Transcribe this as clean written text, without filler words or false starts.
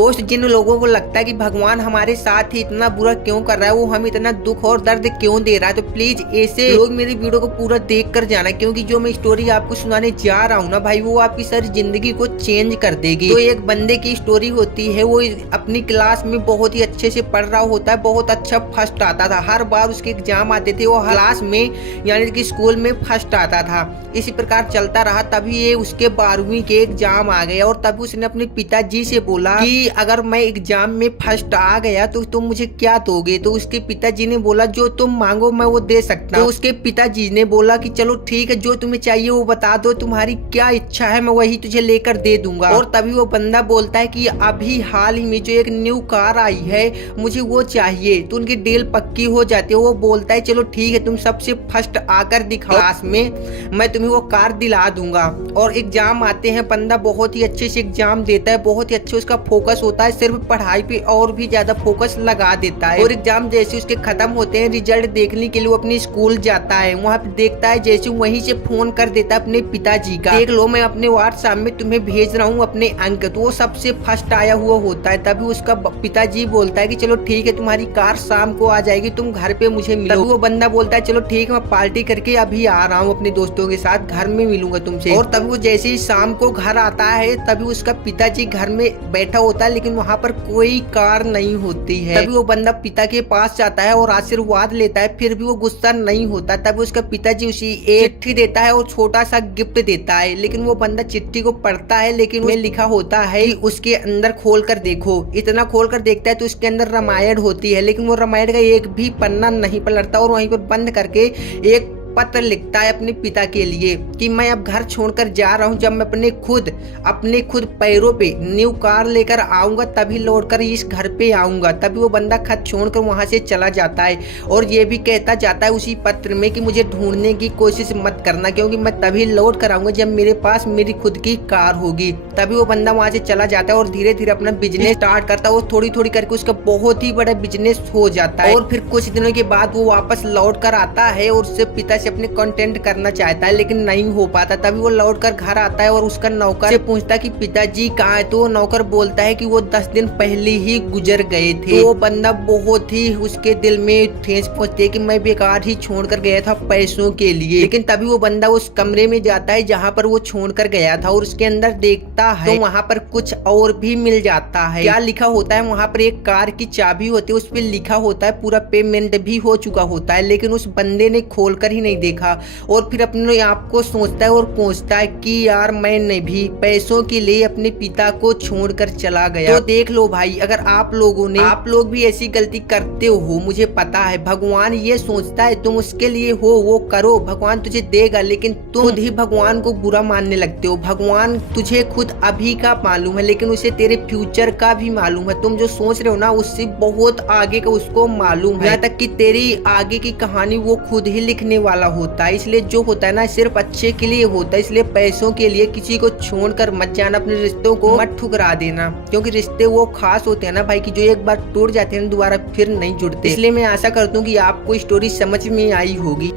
दोस्त, जिन लोगों को लगता है कि भगवान हमारे साथ ही इतना बुरा क्यों कर रहा है, वो हम इतना दुख और दर्द क्यों दे रहा है, तो प्लीज ऐसे लोग मेरी वीडियो को पूरा देख कर जाना, क्योंकि जो मैं स्टोरी आपको सुनाने जा रहा हूँ ना भाई, वो आपकी सारी जिंदगी को चेंज कर देगी। तो एक बंदे की स्टोरी होती है, वो अपनी क्लास में बहुत ही अच्छे से पढ़ रहा होता है, बहुत अच्छा फर्स्ट आता था, हर बार उसके एग्जाम आते थे, वो क्लास में यानी कि स्कूल में फर्स्ट आता था। इसी प्रकार चलता रहा, तभी ये उसके 12वीं के एग्जाम आ गया और तभी उसने अपने पिताजी से बोला कि अगर मैं एग्जाम में फर्स्ट आ गया तो तुम मुझे क्या दोगे। तो उसके पिताजी ने बोला जो तुम मांगो मैं वो दे सकता हूँ। तो उसके पिताजी ने बोला कि चलो ठीक है, जो तुम्हें चाहिए वो बता दो, तुम्हारी क्या इच्छा है मैं वही तुझे लेकर दे दूंगा। और तभी वो बंदा बोलता है कि अभी हाल ही में जो एक न्यू कार आई है मुझे वो चाहिए। तो उनकी डील पक्की हो जाती है। वो बोलता है चलो ठीक है, तुम सबसे फर्स्ट आकर दिखाओ क्लास में, मैं तुम्हें वो कार दिला दूंगा। और एग्जाम आते हैं, बंदा बहुत ही अच्छे से एग्जाम देता है, बहुत ही अच्छे उसका फोकस होता है, सिर्फ पढ़ाई पे और भी ज्यादा फोकस लगा देता है। और एग्जाम जैसे उसके खत्म होते हैं, रिजल्ट देखने के लिए वो अपनी स्कूल जाता है। वहाँ पे देखता है जैसे वहीं से फोन कर देता है अपने पिताजी का, देख लो मैं अपने व्हाट्सएप में तुम्हें भेज रहा हूँ अपने अंक। तो वो सबसे फर्स्ट आया हुआ होता है। तभी उसका पिताजी बोलता है कि चलो ठीक है, तुम्हारी कार शाम को आ जाएगी, तुम घर पे मुझे मिलो। तभी वो बंदा बोलता है चलो ठीक है, मैं पार्टी करके अभी आ रहा हूँ अपने दोस्तों के साथ, घर में मिलूंगा तुमसे। और तभी वो जैसे ही शाम को घर आता है, तभी उसका पिताजी घर में बैठा होता है, लेकिन वहाँ पर कोई कार नहीं होती है। तभी वो बंदा पिता के पास जाता है और आशीर्वाद लेता है, फिर भी वो गुस्सा नहीं होता। तभी उसका पिताजी उसी एक चिट्ठी देता है और छोटा सा गिफ्ट देता है। लेकिन वो बंदा चिट्ठी को पढ़ता है, लेकिन उसमें लिखा होता है कि उसके अंदर खोल कर देखो। इतना खोल कर देखता है तो उसके अंदर रामायण होती है, लेकिन वो रामायण का एक भी पन्ना नहीं पलटता और वहीं पर बंद करके एक पत्र लिखता है अपने पिता के लिए कि मैं अब घर छोड़कर जा रहा हूँ, जब मैं अपने खुद पैरों पे न्यू कार लेकर आऊंगा तभी लौटकर इस घर पे आऊंगा। तभी वो बंदा खत छोड़कर वहां से चला जाता है और ये भी कहता जाता है उसी पत्र में कि मुझे ढूंढने की कोशिश मत करना, क्योंकि मैं तभी लौट कर आऊंगा जब मेरे पास मेरी खुद की कार होगी। तभी वो बंदा वहां से चला जाता है और धीरे धीरे अपना बिजनेस स्टार्ट करता है और थोड़ी थोड़ी करके उसका बहुत ही बड़ा बिजनेस हो जाता है। और फिर कुछ दिनों के बाद वो वापस लौट कर आता है और उससे पिता से अपने कंटेंट करना चाहता है, लेकिन नहीं हो पाता। तभी वो लौटकर घर आता है और उसका नौकर से पूछता है कि पिताजी कहाँ है। तो वो नौकर बोलता है कि वो 10 दिन पहले ही गुजर गए थे। तो वो बंदा बहुत ही उसके दिल में ठेस पहुंचती है कि मैं बेकार ही छोड़कर गया था पैसों के लिए। लेकिन तभी वो बंदा उस कमरे में जाता है जहाँ पर वो छोड़कर गया था और उसके अंदर देखता है तो वहाँ पर कुछ और भी मिल जाता है। क्या लिखा होता है वहाँ पर, एक कार की चाबी होती है, उस पर लिखा होता है पूरा पेमेंट भी हो चुका होता है, लेकिन उस बंदे ने खोल कर ही नहीं देखा। और फिर अपने आप को सोचता है और पूछता है कि यार मैंने भी पैसों के लिए अपने पिता को छोड़कर चला गया। तो देख लो भाई, अगर आप लोग भी ऐसी गलती करते हो, मुझे पता है भगवान ये सोचता है तुम उसके लिए हो वो करो, भगवान तुझे देगा, लेकिन तुम खुद ही भगवान को बुरा मानने लगते हो। भगवान तुझे खुद अभी का मालूम है, लेकिन उसे तेरे फ्यूचर का भी मालूम है। तुम जो सोच रहे हो ना, उससे बहुत आगे का उसको मालूम है, यहाँ तक कि तेरी आगे की कहानी वो खुद ही लिखने वाला होता है। इसलिए जो होता है ना सिर्फ अच्छे के लिए होता है, इसलिए पैसों के लिए किसी को छोड़कर मत जाना, अपने रिश्तों को मत ठुकरा देना, क्योंकि रिश्ते वो खास होते हैं ना भाई कि जो एक बार टूट जाते हैं दोबारा फिर नहीं जुड़ते। इसलिए मैं आशा करता हूँ कि आपको स्टोरी समझ में आई होगी।